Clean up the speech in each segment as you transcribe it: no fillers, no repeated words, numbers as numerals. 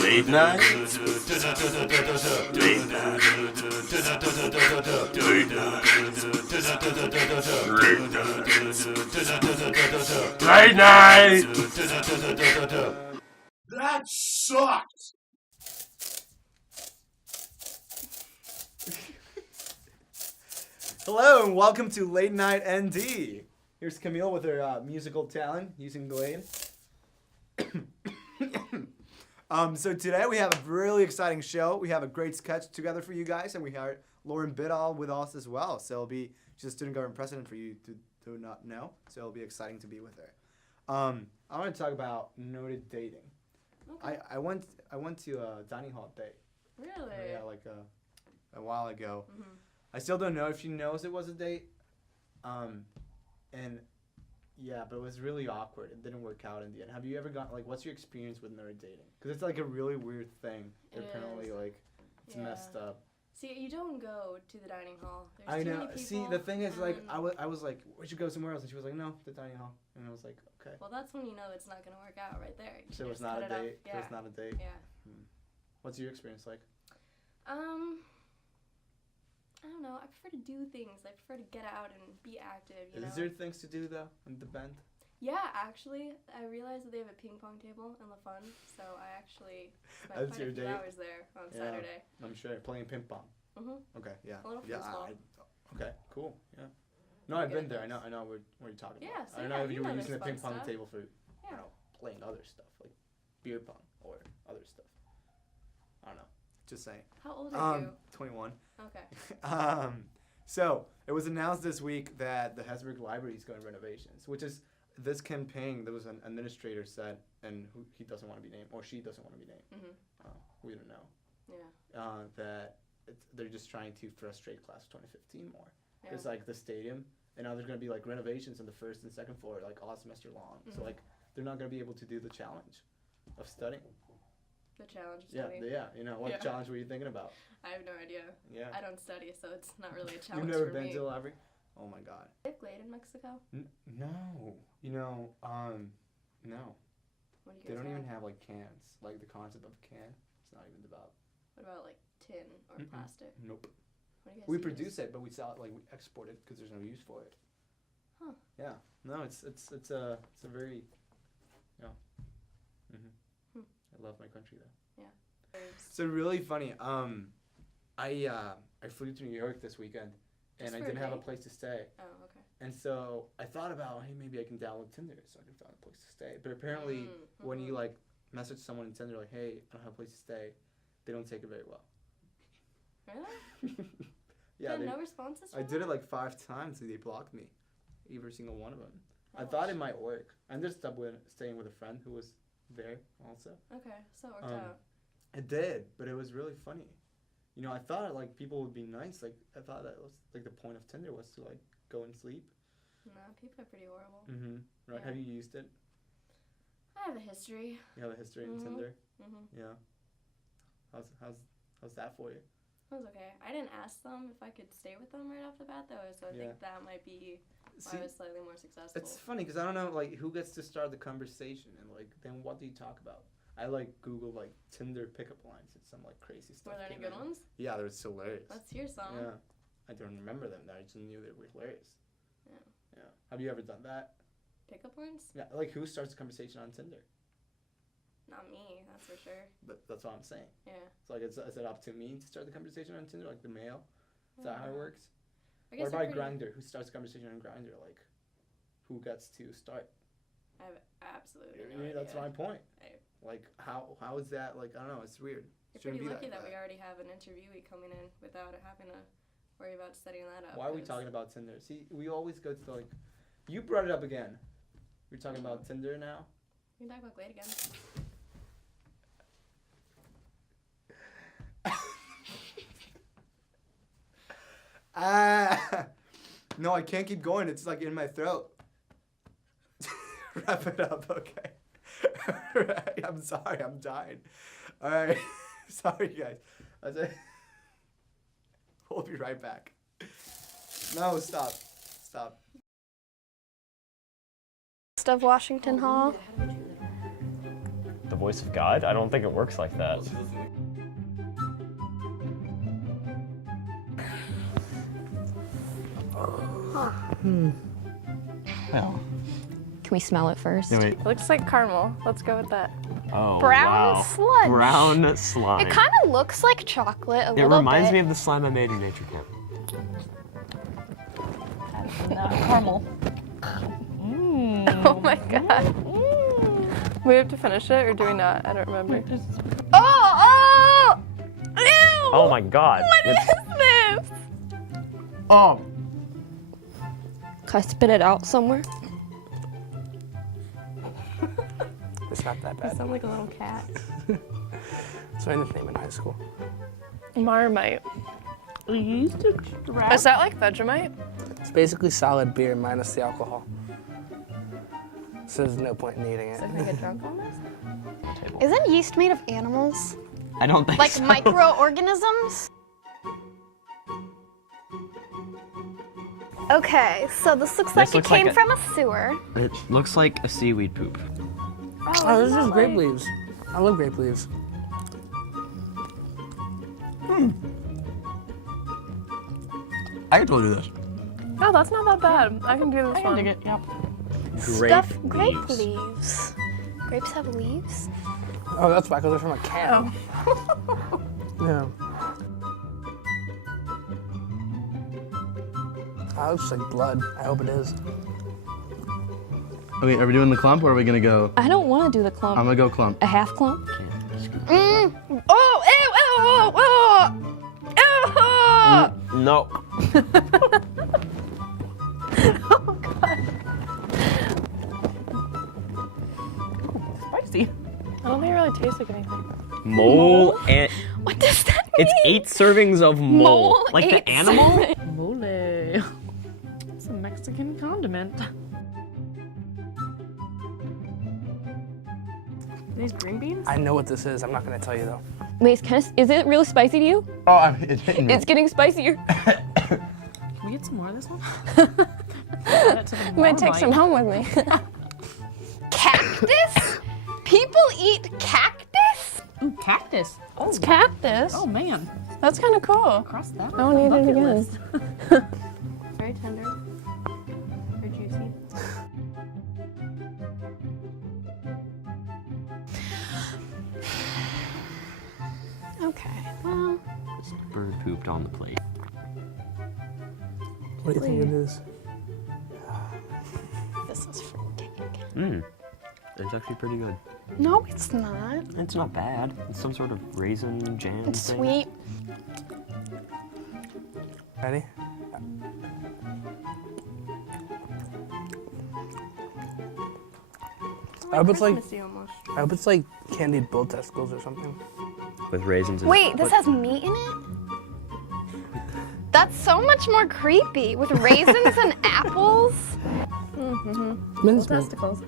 Late night. Late night. That sucked. Hello and welcome to Late Night ND. Here's Camille with her musical talent using Glade. So today we have a really exciting show. We have a great sketch together for you guys, and we have Lauren Vidal with us as well. So it'll be she's a student government president for you to not know. So it'll be exciting to be with her. I want to talk about noted dating. Okay. I went to a dining hall date. Really? Yeah, like a while ago. Mm-hmm. I still don't know if she knows it was a date. And yeah, but it was really awkward. It didn't work out in the end. Have you ever what's your experience with nerd dating? Because it's like a really weird thing. It Apparently, is. It's messed up. See, you don't go to the dining hall. There's I too know. many people. See, the thing is, and I was like, we should go somewhere else. And she was like, no, the dining hall. And I was like, okay. Well, that's when you know it's not going to work out right there. You So it was just not a cut it up. date. Yeah. It was not a date. Yeah. What's your experience like? I don't know. I prefer to do things. I prefer to get out and be active, you know? Is there things to do, though, in the bend? Yeah, actually. I realized that they have a ping pong table in the fun, so I actually spent That's quite your a few date? hours there on Yeah. Saturday. I'm sure. Playing ping pong. Mm-hmm. Okay, yeah. A little Yeah, foosball. okay, cool, yeah. No, We're I've good been at there. those. I know what you're talking Yeah, about. so I don't yeah, know if you you were know using the there's ping fun pong stuff. table for, Yeah. playing other stuff, like beer pong or other stuff. I don't know. Just saying. How old are you? 21. Okay. So it was announced this week that the Hesburgh Library is going renovations, which is this campaign. There was an administrator said, and he doesn't want to be named, or she doesn't want to be named. Mm-hmm. We don't know. Yeah. That they're just trying to frustrate class of 2015 more. Yeah. It's like the stadium, and now there's going to be like renovations on the first and second floor, like all semester long. Mm-hmm. So like they're not going to be able to do the challenge of studying. The challenge of Yeah, studying. yeah. You know what Yeah. challenge were you thinking about? I have no idea. Yeah. I don't study, so it's not really a challenge You've never for been me. to the library? Oh my God. They have Glade in Mexico? No. You know, no. What do you They guys don't even have? have like cans. Like the concept of can, it's not even developed. What about like tin or Mm-mm. plastic? Nope. What do you guys We use? produce it, but we sell it, like we export it because there's no use for it. Huh. Yeah. No, it's a very, I love my country though. So really funny. I flew to New York this weekend, and Just I for a didn't have a day? place to stay. Oh, okay. And so I thought about, hey, maybe I can download Tinder so I can find a place to stay. But apparently, when you like message someone in Tinder like, hey, I don't have a place to stay, they don't take it very well. Really? Yeah, no responses I from did it them? like 5 times and they blocked me, every single one of them. I Oh, thought it might work. I ended up staying with a friend who was there also. Okay, so it worked out. It did, but it was really funny. You know, I thought like people would be nice. Like I thought that was like the point of Tinder was to like go and sleep. No, people are pretty horrible. Mm-hmm. Right? Yeah. Have you used it? I have a history. You have a history in Mhm. Tinder. Mm-hmm. Yeah. How's that for you? It was okay. I didn't ask them if I could stay with them right off the bat, though, so I Yeah. think that might be why See, I was slightly more successful. it's funny because I don't know like who gets to start the conversation and like then what do you talk about? I like Google like Tinder pickup lines and some like crazy stuff. Were there any came good in. ones? Yeah, they were hilarious. Let's hear some. Yeah, I don't remember them. I just knew they were hilarious. Yeah. Yeah. Have you ever done that? Pickup lines? Yeah. Like who starts the conversation on Tinder? Not me, that's for sure. That's what I'm saying. Yeah. So like, is it up to me to start the conversation on Tinder, like the male? Is that how it works? I Or guess about they're pretty- Grindr? Who starts the conversation on Grindr? Like, who gets to start? I have absolutely You no know, idea. that's my point. I- Like, how is that? Like, I don't know. It's weird. You're Shouldn't pretty be lucky that way. we already have an interviewee coming in without having to worry about setting that up. Why are we 'cause talking about Tinder? See, we always go to like, you brought it up again. We're talking about Tinder now. We can talk about Glade again. No, I can't keep going. It's like in my throat. Wrap it up, okay. Right, I'm sorry, I'm dying. All right, sorry guys. We'll be right back. No, stop. Of Washington Hall. The voice of God? I don't think it works like that. Well, can we smell it first? No, wait. Looks like caramel. Let's go with that. Oh, Brown wow. sludge. Brown slime. It kind of looks like chocolate a It little reminds bit. me of the slime I made in nature camp. Caramel. Oh my god. We have to finish it, or do we not? I don't remember. Oh! Ew! Oh my god. What is this? Oh. Can I spit it out somewhere? It's not that You bad. sound like a little cat. It's my nickname in high school. Marmite. Is that like Vegemite? It's basically solid beer minus the alcohol. So there's no point in eating it. So can I get drunk on this? Isn't yeast made of animals? I don't think Like so. microorganisms? Okay, so this looks like it looks like came a- from a sewer. It looks like a seaweed poop. Oh, this is grape leaves. I love grape leaves. I can totally do this. Oh, that's not that bad. I can do this one. Yep. Stuffed grape leaves. Grapes have leaves? Oh, that's why, because they're from a can. Yeah. That looks like blood. I hope it is. Okay, are we doing the clump or are we gonna go? I don't want to do the clump. I'm gonna go clump. A half clump? Oh, ew, ew, ew, ew. No. Spicy. I don't think it really tastes like anything. Mole and What does that mean? it's 8 servings of mole. Mole, Like 8 the animal? Mole. It's a Mexican condiment. These green beans? I know what this is. I'm not going to tell you, though. Wait, is it really spicy to you? Oh, it's hitting me. It's getting spicier. Can we get some more of this one? I'm gonna take some home with me. Cactus? People eat cactus? Ooh, cactus. Oh, It's cactus. oh man. That's kind of cool. Cross that. I won't eat it bucket again. list. Very tender. Very juicy. Okay, well, Bird pooped on the plate. What do you think it is? this is fruitcake. It's actually pretty good. No, it's not. It's not bad. It's some sort of raisin jam It's thing. sweet. Ready? I hope it's like Christmassy almost. I hope it's like candied bull testicles or something. With raisins in Wait, it. this has meat in it? That's so much more creepy with raisins and apples. Mincemeat. Testicles.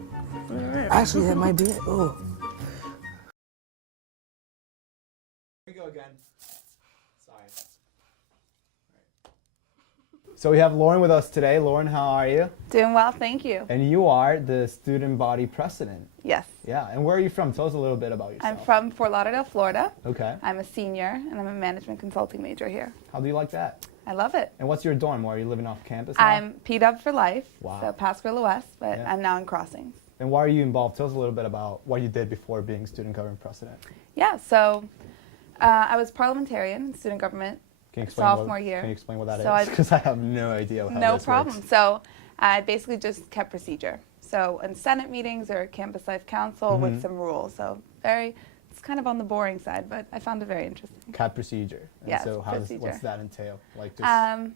Actually, that might be it. Oh. Here we go again. Sorry. So we have Lauren with us today. Lauren, how are you? Doing well, thank you. And you are the student body president. Yes. Yeah, and where are you from? Tell us a little bit about yourself. I'm from Fort Lauderdale, Florida. Okay. I'm a senior and I'm a management consulting major here. How do you like that? I love it. And what's your dorm? Are you living off campus now? I'm P-Dub for life, Wow. so Pascagoula West, but Yeah. I'm now in Crossings. And why are you involved? Tell us a little bit about what you did before being student government president. Yeah, so I was parliamentarian in student government Can you explain sophomore what, year. Can you explain what that is? So I- Because I have no idea how No this problem. works. So I basically just kept procedure. So in Senate meetings or Campus Life Council with some rules. So it's kind of on the boring side, but I found it very interesting. CAT procedure. And Yes, so procedure. what's that entail? Like just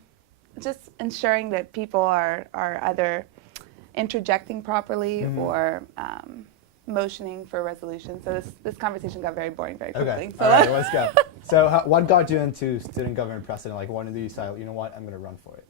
Just ensuring that people are either interjecting properly or motioning for resolution. So this conversation got very boring very quickly. okay. So All right, let's go. So what got you into student government president? Like when did you decide, you know what, I'm going to run for it?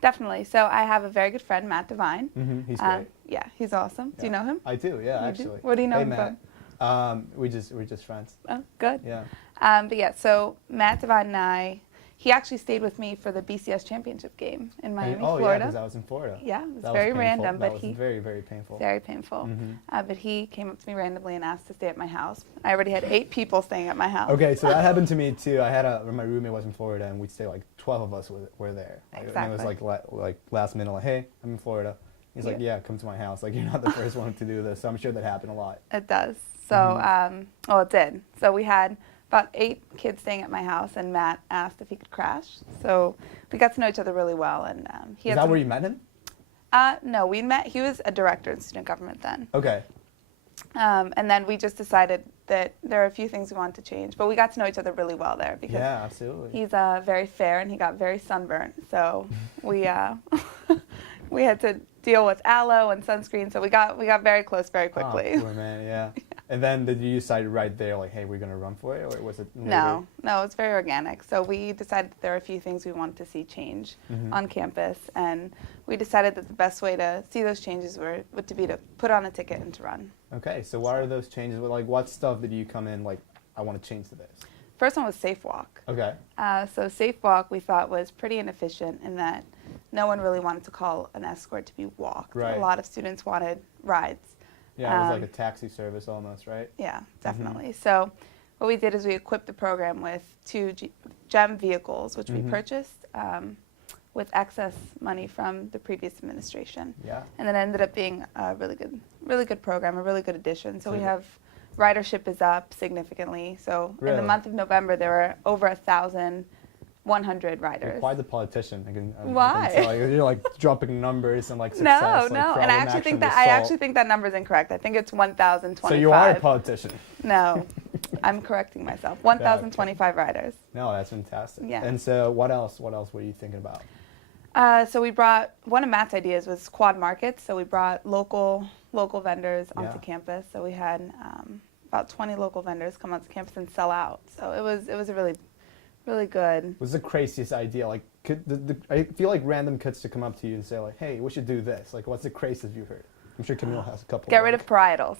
Definitely. So I have a very good friend, Matt Devine. He's great. Yeah, he's awesome. Do you know him? I do, yeah, You do? actually. What do you know hey, him Matt. from? We're just friends. Oh, good. Yeah. But yeah, so Matt Devine and I, he actually stayed with me for the BCS championship game in Miami, oh, Florida. yeah, because I was in Florida. Yeah, it was That very painful. random, that but was he very, very painful. very painful. Mm-hmm. But he came up to me randomly and asked to stay at my house. I already had 8 people staying at my house. Okay, so that happened to me too. I had my roommate was in Florida, and we'd stay like 12 of us were there. And it was like last minute, like, hey, I'm in Florida. He's like, yeah, come to my house. Like, you're not the first one to do this. So I'm sure that happened a lot. It does. So, well, it did. So we had about 8 kids staying at my house, and Matt asked if he could crash. So we got to know each other really well. And he Is had that where you met him? No, we met. He was a director in student government then. Okay. And then we just decided that there are a few things we wanted to change, but we got to know each other really well there because Yeah, absolutely. he's very fair and he got very sunburnt. So we we had to deal with aloe and sunscreen. So we got very close very quickly. Oh, poor man, yeah. And then did you decide right there, like, hey, we're gonna run for it, or was it later? No, it's very organic. So we decided that there are a few things we wanted to see change on campus, and we decided that the best way to see those changes would to be to put on a ticket and to run. Okay, so what are those changes? Like, what stuff did you come in like, I want to change to this? First one was Safe Walk. Okay. So Safe Walk we thought was pretty inefficient in that no one really wanted to call an escort to be walked. Right. A lot of students wanted rides. Yeah, it was like a taxi service almost, right? Yeah, definitely. So what we did is we equipped the program with 2 GEM vehicles, which we purchased with excess money from the previous administration. Yeah. And then it ended up being a really good program, a really good addition. So we have ridership is up significantly. So in the month of November, there were over 1,100 riders. You're quite the politician. Why? I can tell. You're like dropping numbers and like success. No, like, no, and I actually think that number is incorrect. I think it's 1,025. So you are a politician. No, I'm correcting myself. 1,025 riders. No, that's fantastic. Yeah. And so what else? What else were you thinking about? So we brought, one of Matt's ideas was quad markets. So we brought local vendors onto campus. So we had about 20 local vendors come onto campus and sell out. So it was a really good. What's the craziest idea? Like, I feel like random kids to come up to you and say like, hey, we should do this. Like, what's the craziest you heard? I'm sure Camille has a couple. Get rid of parietals.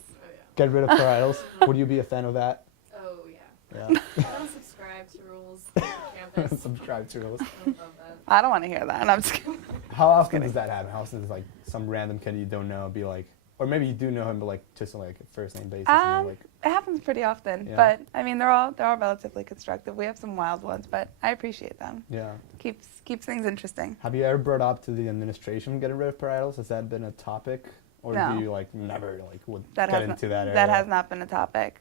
Get rid of parietals. Would you be a fan of that? Oh, yeah. Yeah. I don't subscribe to rules on campus. Subscribe to rules. I love that. I don't want to hear that. And I'm just kidding. How often does that happen? How often does like some random kid you don't know be like, or maybe you do know him, but like just on like a first name basis? And you're like, It happens pretty often, Yeah. but I mean they're all relatively constructive. We have some wild ones, but I appreciate them. yeah. Keeps things interesting. Have you ever brought up to the administration getting rid of parietals? Has that been a topic, or No. do you like never like would That get has into that area? That has not been a topic.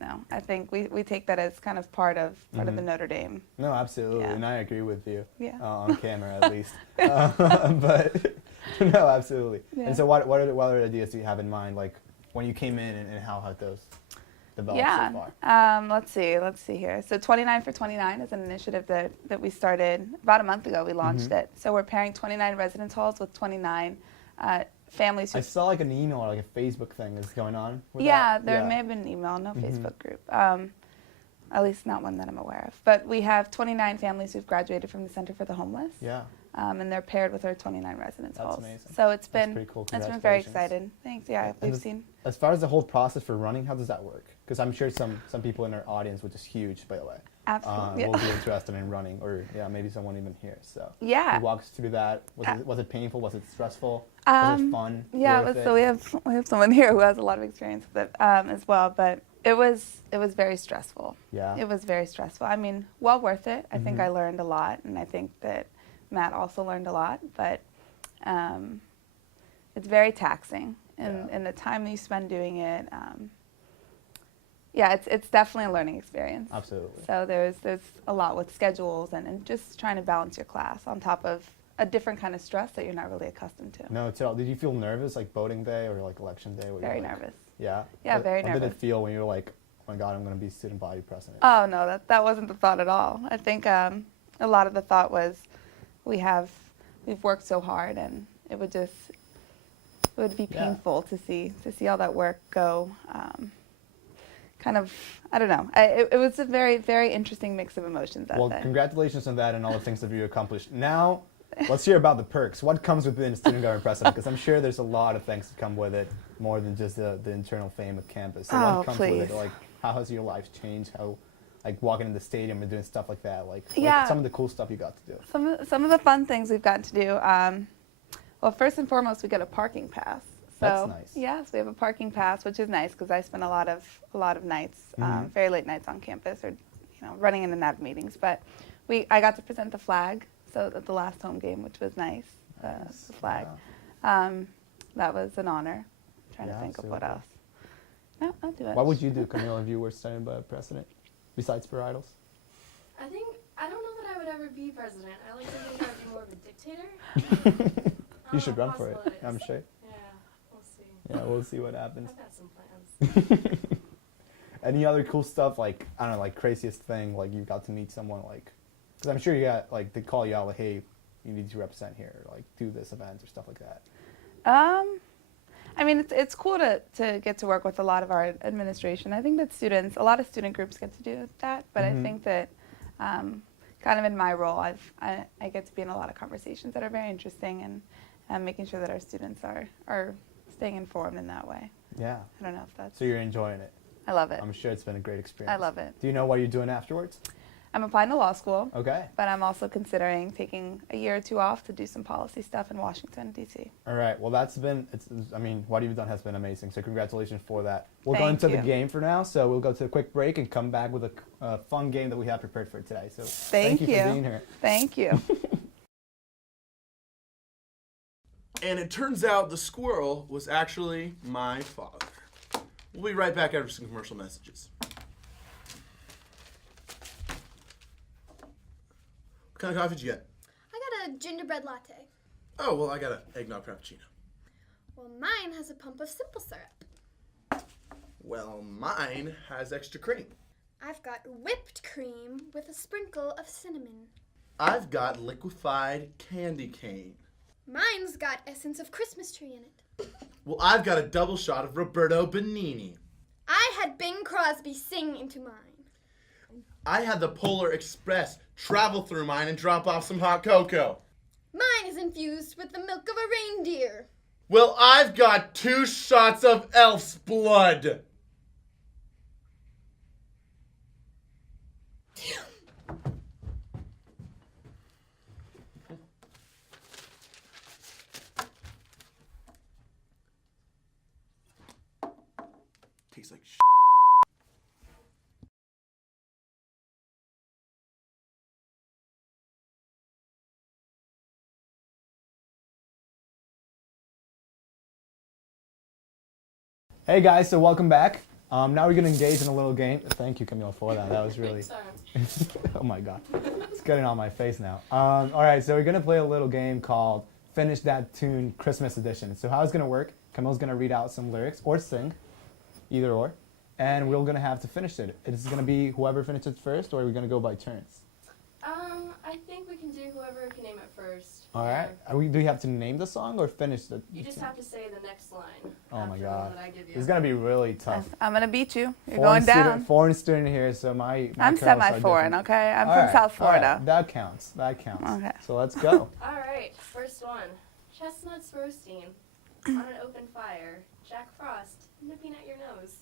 No, I think we take that as kind of part of the Notre Dame. No, absolutely, Yeah. and I agree with you. Yeah. On camera at least. But no, absolutely. Yeah. And so, what other ideas do you have in mind, like when you came in, and how have those developed so far? Let's see here. So 29 for 29 is an initiative that we started about a month ago. We launched it. So we're pairing 29 residence halls with 29 families. I saw like an email or like a Facebook thing is going on. With Yeah, that. there may have been an email, no Facebook group. At least not one that I'm aware of. But we have 29 families who've graduated from the Center for the Homeless. Yeah. And they're paired with our 29 residence That's halls. amazing. So it's That's been pretty cool. it's been very Congratulations. exciting. Thanks. Yeah, And we've seen. As far as the whole process for running, how does that work? Because I'm sure some people in our audience, which is huge, by the way, Absolutely. will be interested in running, or maybe someone even here. So Yeah. can you walk us through that. Was it painful? Was it stressful? Was it fun? Yeah, Worth so it? we have someone here who has a lot of experience with it as well. But it was very stressful. Yeah. It was very stressful. I mean, well worth it. I think I learned a lot, and I think that Matt also learned a lot. But it's very taxing, and the time that you spend doing it. Yeah, it's definitely a learning experience. Absolutely. So there's a lot with schedules and just trying to balance your class on top of a different kind of stress that you're not really accustomed to. No, did you feel nervous like voting day or like election day? Very nervous. Yeah. Yeah, very How did nervous. it feel when you were like, oh my God, I'm going to be student body president? Oh no, that wasn't the thought at all. I think a lot of the thought was we've worked so hard, and it would be painful to see all that work go kind of, I don't know. It was a very, very interesting mix of emotions that Well, day. congratulations on that and all the things that you accomplished. Now, let's hear about the perks. What comes with being a student government president? Because I'm sure there's a lot of things that come with it, more than just the internal fame of campus. So what comes with it? Like, how has your life changed? How, like, walking in the stadium and doing stuff like that? Like some of the cool stuff you got to do. Some of the fun things we've gotten to do. Well, first and foremost, we get a parking pass. So, that's nice. Yes, we have a parking pass, which is nice because I spend a lot of nights, very late nights on campus, or running in and out of meetings. But I got to present the flag, so at the last home game, which was nice. The flag, that was an honor. I'm trying to think of what else. No, I'll do it. What would you do, Camille, if you were standing by a president, besides for idols? I don't know that I would ever be president. I like to think I'd be more of a dictator. You should run for it, I'm sure. Yeah, we'll see. Yeah, we'll see what happens. I've got some plans. Any other cool stuff, like, I don't know, like craziest thing, like you got to meet someone, like, because I'm sure you got, like, they call you out, like, hey, you need to represent here, or, like, do this event or stuff like that. I mean, it's cool to get to work with a lot of our administration. I think that a lot of student groups get to do that, but I think that kind of in my role, I get to be in a lot of conversations that are very interesting and making sure that our students are staying informed in that way. Yeah. I don't know if that's... So you're enjoying it? I love it. I'm sure it's been a great experience. I love it. Do you know what you're doing afterwards? I'm applying to law school. Okay. But I'm also considering taking a year or two off to do some policy stuff in Washington, D.C. All right. Well, what you've done has been amazing. So congratulations for that. We'll go into the game for now. So we'll go to a quick break and come back with a fun game that we have prepared for today. So thank you for being here. Thank you. And it turns out the squirrel was actually my father. We'll be right back after some commercial messages. What kind of coffee did you get? I got a gingerbread latte. Oh, well, I got an eggnog frappuccino. Well, mine has a pump of simple syrup. Well, mine has extra cream. I've got whipped cream with a sprinkle of cinnamon. I've got liquefied candy cane. Mine's got essence of Christmas tree in it. Well, I've got a double shot of Roberto Benigni. I had Bing Crosby sing into mine. I had the Polar Express travel through mine and drop off some hot cocoa. Mine is infused with the milk of a reindeer. Well, I've got 2 shots of elf's blood. Tastes like shit. Hey guys, so welcome back. Now we're gonna engage in a little game. Thank you, Camille, for that. That was really. Oh my God, it's getting on my face now. All right, so we're gonna play a little game called Finish That Tune Christmas Edition. So how it's gonna work? Camille's gonna read out some lyrics or sing, either or, and we're gonna have to finish it. It's gonna be whoever finishes first, or are we gonna go by turns? I think we can do whoever can name it first. All right. Do we have to name the song or finish the? You just have to say the next line. Oh my God, that I give you. it's gonna be really tough. I'm going to beat you. You're going down. Foreign student here, so my I'm curls are semi-foreign, different. okay? I'm All from right, South Florida. all right, that counts. That counts. Okay. So let's go. All right, first one. Chestnuts roasting on an open fire. Jack Frost nipping at your nose.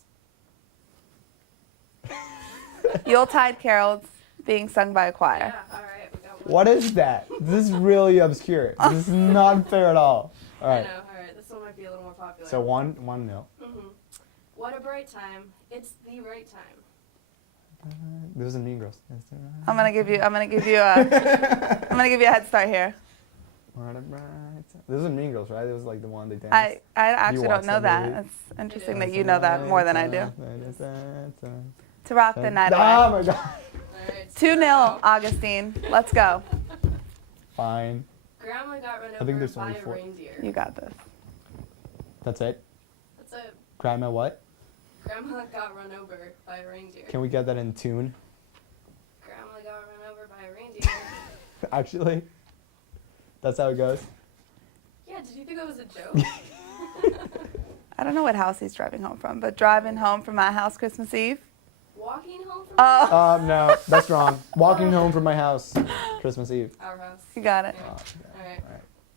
Yuletide carols being sung by a choir. Yeah, all right, we got one. What is that? This is really obscure. This is not fair at all. All I right. know, all right, this one might be a little more popular. So one nil. What a bright time. It's the right time. Those are Mean Girls. I'm gonna give you a head start here. What a bright time. Those are Mean Girls, right? It was like the one they danced. I actually You don't know watched that. movie? It's interesting that you know that more than I do. To rock the night Oh away. my God. All right, 2-0, Augustine. Let's go. Fine. Grandma got run I think over there's by only a 4. reindeer. You got this. That's it. That's it. Grandma, what? Grandma got run over by a reindeer. Can we get that in tune? Grandma got run over by a reindeer. Actually, that's how it goes. Yeah, did you think that was a joke? I don't know what house he's driving home from, but driving home from my house Christmas Eve, walking home from Oh, No, that's wrong. Walking home from my house, Christmas Eve. our house? you got it. All right.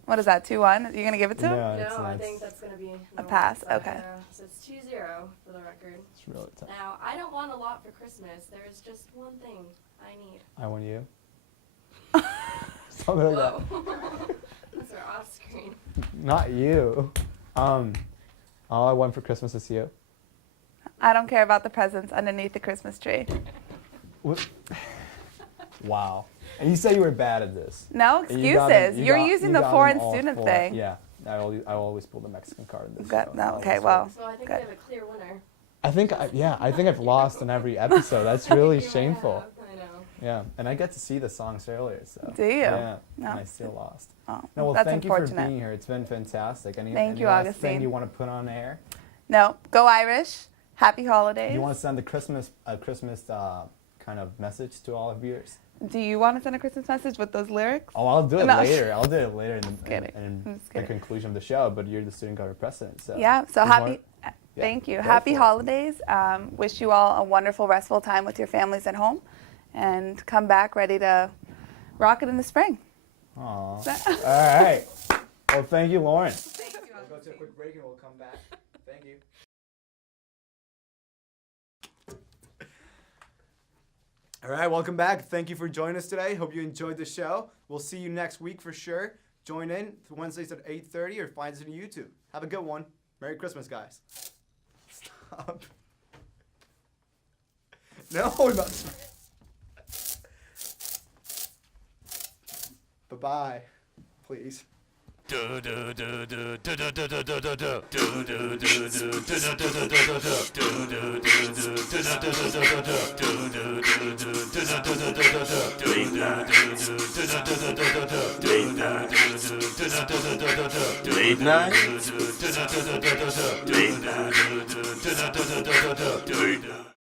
What is that, 2-1? You gonna give it to him? No, I think that's going to be A pass, no, okay. So it's 2-0 for the record. It's really tough. Now, I don't want a lot for Christmas. There's just one thing I need. I want you. Something like that. Whoa. Those are off screen. Not you. All I want for Christmas is you. I don't care about the presents underneath the Christmas tree. What? Wow. And you say you were bad at this. No And you got them- excuses. you You're got- using you the got foreign them all student four. thing. Yeah, I always pull the Mexican card in this. Good. show. No, okay, Always. well, So I think good. we have a clear winner. I think I've lost in every episode. That's really You might shameful. have, I know. Yeah, and I get to see the songs earlier, so. Do you? Yeah, No. and I still lost. Oh, No, well, that's thank you for unfortunate. being here. It's been fantastic. Thank any you, last Augustine. thing you want to put on air? No, go Irish. Happy holidays. You want to send a Christmas kind of message to all our viewers? Do you want to send a Christmas message with those lyrics? Oh, I'll do it No. later. I'll do it later in kidding. in I'm just the kidding. conclusion of the show. But you're the student government president, so. Yeah, so you happy. want- Yeah, Thank you. go Happy for it. holidays. Wish you all a wonderful, restful time with your families at home, and come back ready to rock it in the spring. Aw. All right. Well, thank you, Lauren. Thank you. We'll go to a quick break and we'll come back. Thank you. All right, welcome back. Thank you for joining us today. Hope you enjoyed the show. We'll see you next week for sure. Join in Wednesdays at 8:30 or find us on YouTube. Have a good one. Merry Christmas, guys. Stop. No, not. Bye-bye. Please. Late night.